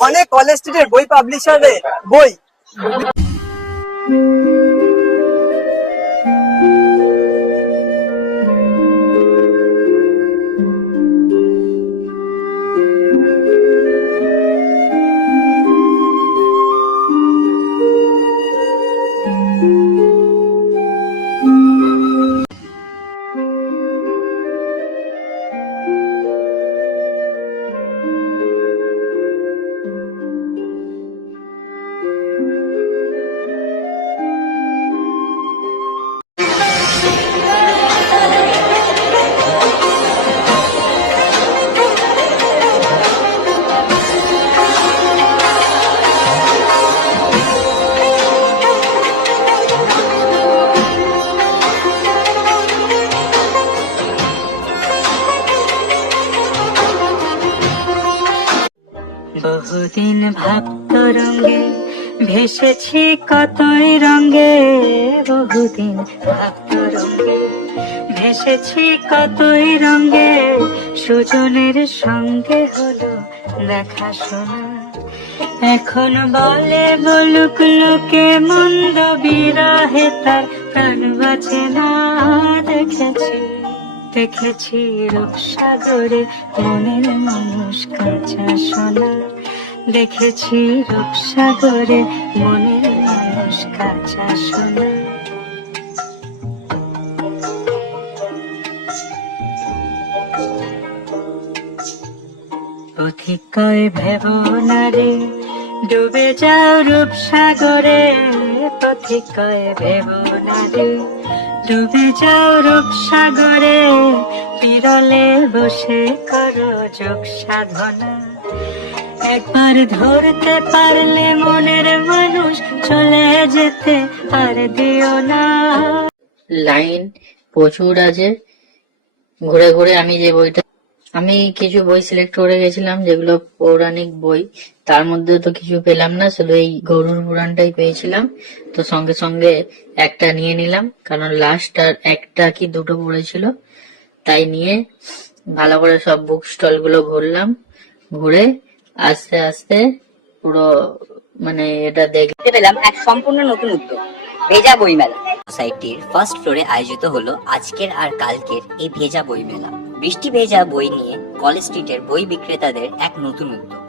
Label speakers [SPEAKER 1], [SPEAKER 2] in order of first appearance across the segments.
[SPEAKER 1] অনেক কলেজ স্ট্রিটের বই পাবলিশারের বই।
[SPEAKER 2] বহুদিন ভাবত রঙ্গে ভেসেছি কতই রঙ্গে, বহুদিন ভাবত রঙ্গে ভেসেছি কতই রঙ্গে, সুজনের সঙ্গে হলো দেখা শোনা। এখন বলে বলুক লোকে মন্দ বিরাহে, তার প্রাণ বাঁচে না, দেখেছি দেখেছি রূপসাগরে মনের মানুষ কাঁচা সোনা। দেখেছি রূপসাগরে মনের মানুষ কাঁচা সোনা। পথিকয় ভেব নারে ডুবে যাও রূপসাগরে। পথিকয় ভেব নারে ডুবে যাও রূপসাগরে। বিরলে বসে করো যোগ সাধনা। একবার ধরতে পারলে মনের মানুষ চলে যেতে আর দিও না।
[SPEAKER 3] লাইন প্রচুর আছে। ঘুরে ঘুরে আমি যে বইটা আমি কিছু বই সিলেক্ট করে গেছিলাম, যেগুলো পৌরাণিক বই। তার মধ্যে তো কিছু পেলাম না, শুধু এই গরুর পুরাণটাই পেয়েছিলাম। তো সঙ্গে সঙ্গে একটা নিয়ে নিলাম, কারণ লাস্ট আর একটা কি দুটো পড়েছিল। তাই নিয়ে ভালো করে সব বুক স্টলগুলো ঘুরলাম, ঘুরে আস্তে আস্তে পুরো মানে এটা
[SPEAKER 4] দেখতে পেলাম এক সম্পূর্ণ নতুন উদ্যোগ ভেজা বইমেলা। সোসাইটির ফার্স্ট ফ্লোরে আয়োজিত হলো আজকের আর কালকের এই ভেজা বই মেলা বৃষ্টি ভেজা বই নিয়ে কলেজ স্ট্রিটের বই বিক্রেতাদের এক নতুন উদ্যোগ।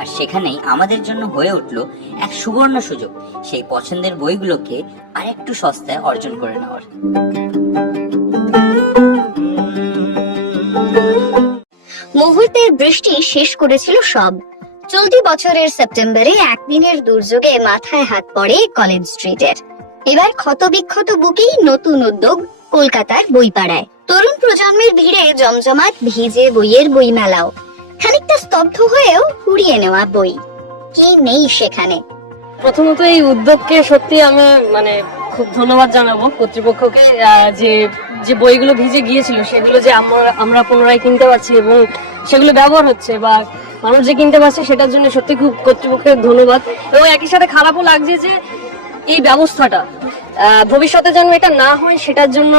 [SPEAKER 4] আর সেখানেই আমাদের জন্য হয়ে উঠল এক সুবর্ণ সুযোগ সেই পছন্দের বইগুলোকে আরেকটু সস্তায় অর্জন করে নেওয়ার।
[SPEAKER 5] মুহূর্তের বৃষ্টি শেষ করেছিল সব। চলতি বছরের সেপ্টেম্বরে একদিনের দুর্যোগে মাথায় হাত পড়ে কলেজ স্ট্রিটের। এবার ক্ষতবিক্ষত বুকেই নতুন উদ্যোগ কলকাতার বইপাড়ায়। তরুণ প্রজন্মের ভিড়ে জমজমাট ভিজে বইয়ের বই মেলাও খানিকটা স্তব্ধ হয়েও কুড়িয়ে নেওয়া বই। কি নেই সেখানে?
[SPEAKER 6] প্রথমত এই উদ্যোগকে সত্যি আমি মানে খুব ধন্যবাদ জানাব কর্তৃপক্ষকে যে যে বইগুলো ভিজে গিয়েছিল, সেগুলো যে আমরা আমরা পুনরায় কিনতে পারছি এবং সেগুলো ব্যবহার হচ্ছে বা মানুষ যে কিনতে পারছে সেটার জন্য সত্যি খুব কর্তৃপক্ষের ধন্যবাদ। এবং একই সাথে খারাপও লাগছে যে এই ব্যবস্থাটা ভবিষ্যতে যেন এটা না হয়, সেটার জন্য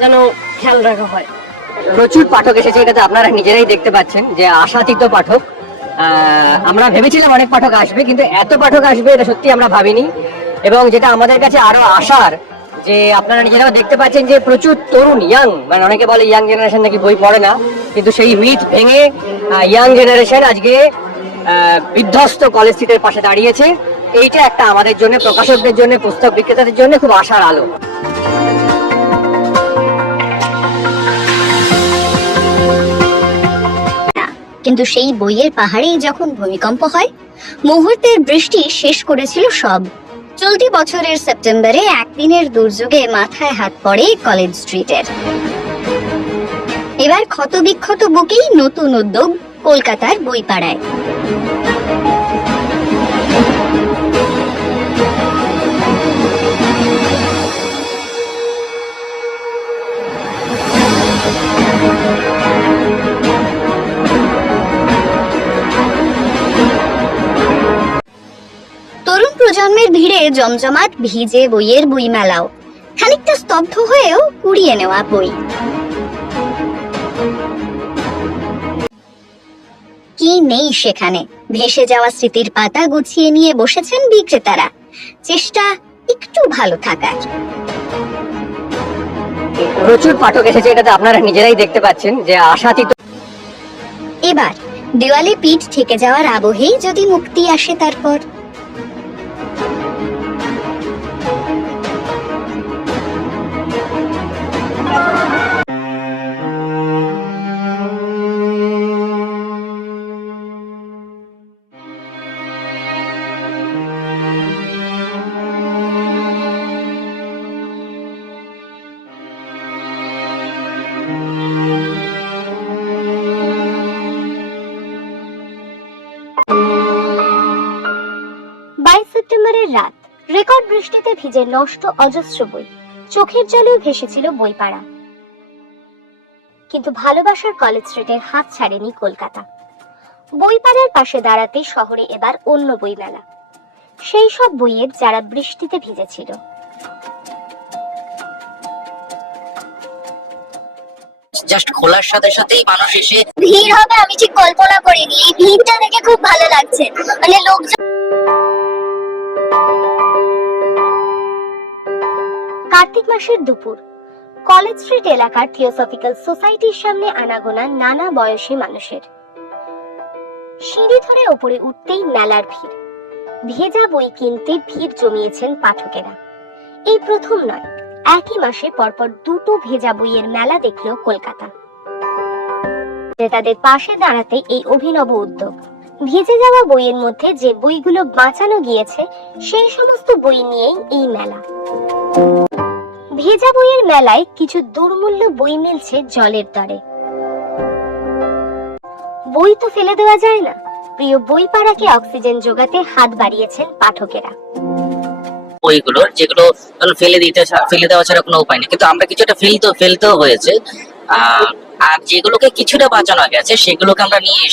[SPEAKER 6] যেন খেয়াল রাখা হয়।
[SPEAKER 7] প্রচুর পাঠক এসেছে এটা তো আপনারা নিজেরাই দেখতে পাচ্ছেন যে আশাতীত পাঠক। আমরা ভেবেছিলাম অনেক পাঠক আসবে, কিন্তু এত পাঠক আসবে এটা সত্যি আমরা ভাবিনি। এবং যেটা আমাদের কাছে আরও আশার, যে আপনারা নিজেরাও দেখতে পাচ্ছেন যে প্রচুর তরুণ ইয়াং মানে অনেকে বলে ইয়াং জেনারেশন নাকি বই পড়ে না, কিন্তু সেই মিথ ভেঙে ইয়াং জেনারেশন আজকে বিধ্বস্ত কলেজ স্ট্রিটের পাশে দাঁড়িয়েছে। এইটা একটা আমাদের জন্য, প্রকাশকদের জন্য, পুস্তক বিক্রেতাদের জন্য খুব আশার আলো।
[SPEAKER 5] কিন্তু সেই বইয়ের পাহাড়েই যখন ভূমিকম্প হয়, মুহূর্তের বৃষ্টি শেষ করেছিল সব। চলতি বছরের সেপ্টেম্বরে একদিনের দুর্যোগে মাথায় হাত পড়ে কলেজ স্ট্রিটের। এবার ক্ষত বিক্ষত বুকেই নতুন উদ্যোগ কলকাতার বইপাড়ায়। প্রজন্মের ভিড়ে জমজমাট ভিজে বইয়ের বই মেলাও খানিকটা স্তব্ধ হয়েও কুড়িয়ে নেওয়া বই।
[SPEAKER 8] অনেকেই নেই সেখানে? ভেসে যাওয়া স্মৃতির পাতা গুছিয়ে নিয়ে বসেছেন বিক্রেতারা। চেষ্টা একটু ভালো থাকার।
[SPEAKER 7] প্রচুর পাঠক এসেছে এটা তো আপনারা নিজেরাই দেখতে পাচ্ছেন যে আশাতীত।
[SPEAKER 8] এবার দেওয়ালে পিঠ থেকে যাওয়ার আবহেই যদি মুক্তি আসে তারপর। সেপ্টেম্বরের রাত রেকর্ড বৃষ্টিতে ভিজে নষ্ট অজস্র বই। চোখের জলেও ভেসেছিল বইপাড়া। কিন্তু ভালোবাসার কলেজ স্ট্রিটের হাত ছাড়েনি কলকাতা। বইপাড়ার পাশে দাঁড়াতে শহরে এবার অন্য বই মেলা সেই সব বইয়ের যারা বৃষ্টিতে ভিজেছিল।
[SPEAKER 9] জাস্ট খোলার সাথে সাথেই মানুষ এসে
[SPEAKER 8] ভিড় হবে আমি ঠিক কল্পনা করিনি। এই ভিড়টা দেখে খুব ভালো লাগছে। মানে লোকজন কার্তিক মাসের দুপুর। কলেজ স্ট্রিট এলাকার থিওসফিক্যাল সোসাইটির সামনে আনাগোনা নানা বয়সী মানুষের। সিঁড়ি ধরে ওপরে উঠতেই মেলার ভিড়। ভেজা বই কিনতে ভিড় জমিয়েছেন পাঠকেরা। এই প্রথম নয়, একই মাসে পরপর দুটো ভেজা বইয়ের মেলা দেখল কলকাতা। ক্রেতাদের পাশে দাঁড়াতে এই অভিনব উদ্যোগ। ভিজে যাওয়া বইয়ের মধ্যে যে বইগুলো বাঁচানো গিয়েছে, সেই সমস্ত বই নিয়েই এই মেলা। ভেজা বইয়ের মেলায় কিছু দুর্মূল্য বই মিলছে জলের দরে বই তো ফেলে দেওয়া যায় না। প্রিয় বই পাড়াকে অক্সিজেন যোগাতে হাত বাড়িয়েছেন পাঠকেরা।
[SPEAKER 9] বইগুলোর যেগুলো ফেলে দিতে ফেলে দেওয়া ছাড়া কোনো উপায় নেই। কিন্তু আমরা কিছুটা ফেলতে, ফেলতেও হয়েছে। আর যেগুলোকে কিছুটা বাঁচানো গেছে, সেগুলোকে আমরা নিয়ে